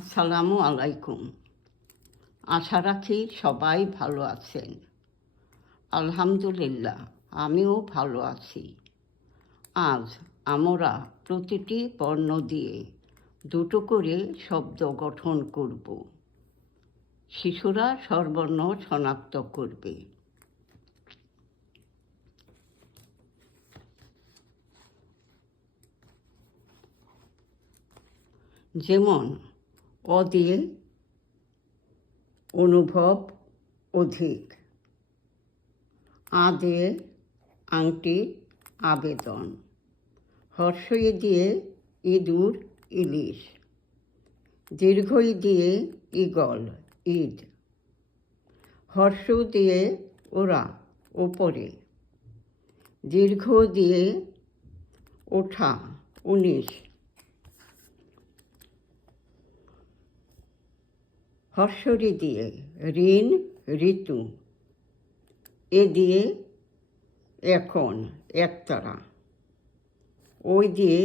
আসসালামু আলাইকুম। আশা রাখি সবাই ভালো আছেন। আলহামদুলিল্লাহ, আমিও ভালো আছি। আজ আমরা প্রতিটি বর্ণ দিয়ে দুটো করে শব্দ গঠন করব। শিশুরা স্বরবর্ণ শনাক্ত করবে। যেমন অ দিয়ে অনুভব অধিক, আ দিয়ে আংটি আবেদন, হর্ষই দিয়ে ইঁদুর ইলিশ, দীর্ঘই দিয়ে ঈগল ঈদ, হর্ষ দিয়ে ওরা ওপরে, দীর্ঘ দিয়ে ওঠা 19, হর্ষরি দিয়ে ঋণ ঋতু, এ দিয়ে এখন একতারা, ওই দিয়ে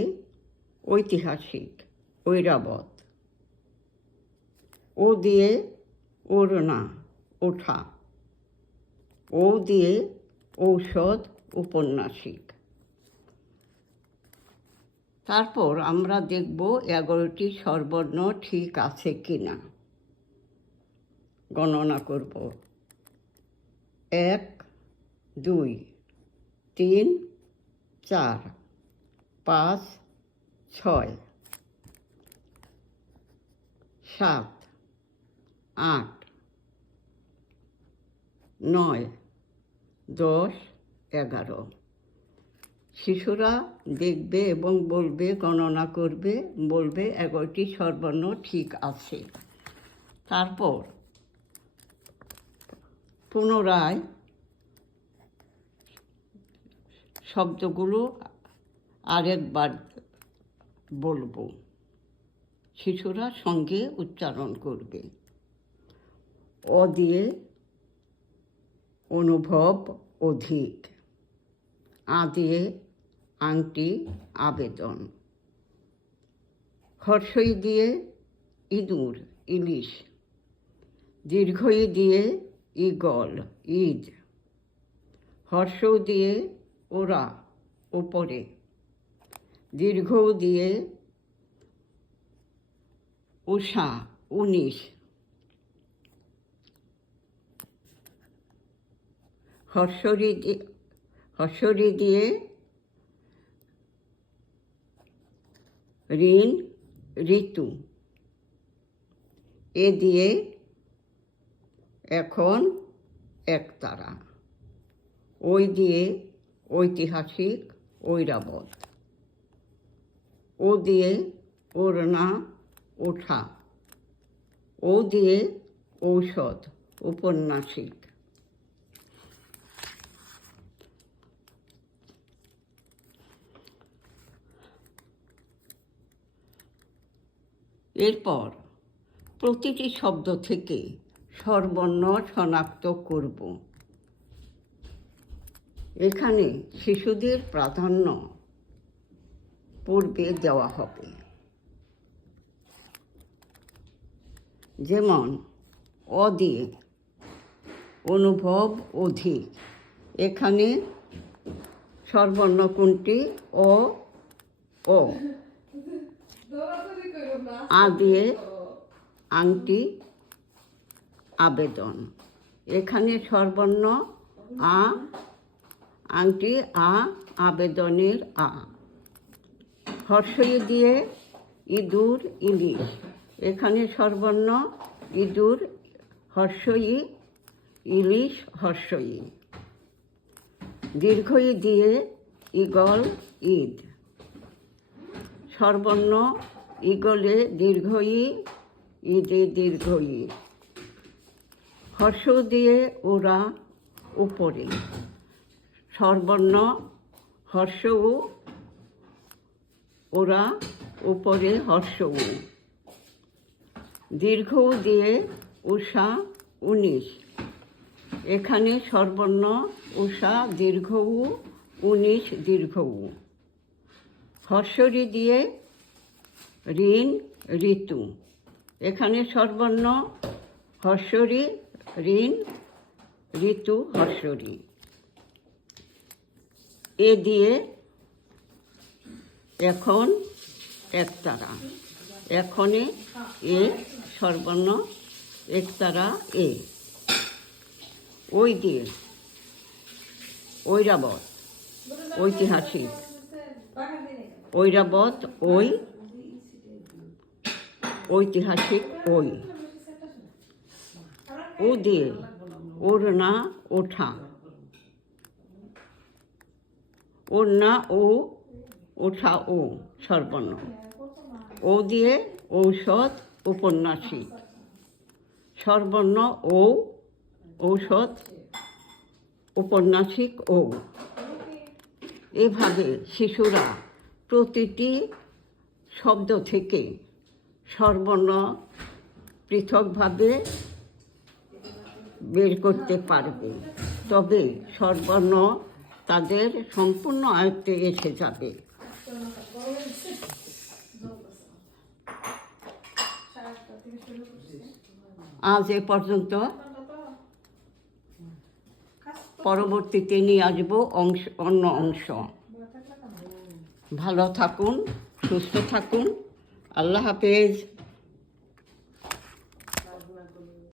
ঐতিহাসিক ঐরাবত, ও দিয়ে ওড়না ওঠা, ও দিয়ে ঔষধ উপন্যাসিক। তারপর আমরা দেখব 11টি স্বরবর্ণ ঠিক আছে কিনা। গণনা করব। 1, 2, 3, 4, 5, 6, 7, 8, 9, 10, 11। শিশুরা দেখবে এবং বলবে, গণনা করবে, বলবে 11টি স্বরবর্ণ ঠিক আছে। তারপর পুনরায় শব্দগুলো আরেকবার বলবো, শিশুরা সঙ্গে উচ্চারণ করবে। অ দিয়ে অনুভব অধিক, আ দিয়ে আংটি আবেদন, হর্ষই দিয়ে ইঁদুর ইলিশ, দীর্ঘই দিয়ে ঈগল ঈদ, হর্ষ দিয়ে ওরা ওপরে, দীর্ঘ দিয়ে উষা 19, হর্ষরি দিয়ে ঋণ ঋতু, এ দিয়ে এখন একতারা, ওই দিয়ে ঐতিহাসিক ঐরাবত, ও দিয়ে ওড়না ওঠা, ও দিয়ে ঔষধ উপন্যাসিক। এরপর প্রতিটি শব্দ থেকে স্বরবর্ণ শনাক্ত করব। এখানে শিশুদের প্রাধান্য পূর্বে দেওয়া হবে। যেমন অ দিয়ে অনুভব অধিক, এখানে স্বরবর্ণ কোনটি? ও ও। আ দিয়ে আংটি আবেদন, এখানে স্বরবর্ণ আ, আংটি আ, আবেদনের আ। হর্ষই দিয়ে ইঁদুর ইলিশ, এখানে স্বরবর্ণ ইঁদুর হর্ষই, ইলিশ হর্ষই। দীর্ঘই দিয়ে ঈগল ঈদ, স্বরবর্ণ ঈগলে দীর্ঘই, ঈদে দীর্ঘই। হর্ষ দিয়ে ওরা উপরে, স্বরবর্ণ হর্ষ উ, ওরা উপরে হর্ষ উ। দীর্ঘ দিয়ে উষা 19, এখানে স্বরবর্ণ উষা দীর্ঘ উ, 19 দীর্ঘ উ। হর্ষরি দিয়ে ঋণ ঋতু, এখানে স্বরবর্ণ হর্ষরি, ঋণ, ঋতু, হর্ষরি। এ দিয়ে এখন একতারা, এখনে এ স্বরবর্ণ, একতারা এ। ওই দিয়ে ঐরাবত, ঐতিহাসিক, ঐরাবত ওই, ঐতিহাসিক ওই। ও দিয়ে ওড়না, ওঠা, ওড়না ও, ওঠা ও স্বরবর্ণ। ও দিয়ে ঔষধ, উপন্যাসিক, স্বরবর্ণ ও, ঔষধ, উপন্যাসিক ও। এভাবে শিশুরা প্রতিটি শব্দ থেকে স্বরবর্ণ পৃথকভাবে বের করতে পারবে, তবে স্বরবর্ণ তাদের সম্পূর্ণ আয়ত্তে এসে যাবে। আজ এ পর্যন্ত। পরবর্তীতে নিয়ে আসবো অন্য অংশ। ভালো থাকুন, সুস্থ থাকুন। আল্লাহ হাফেজ।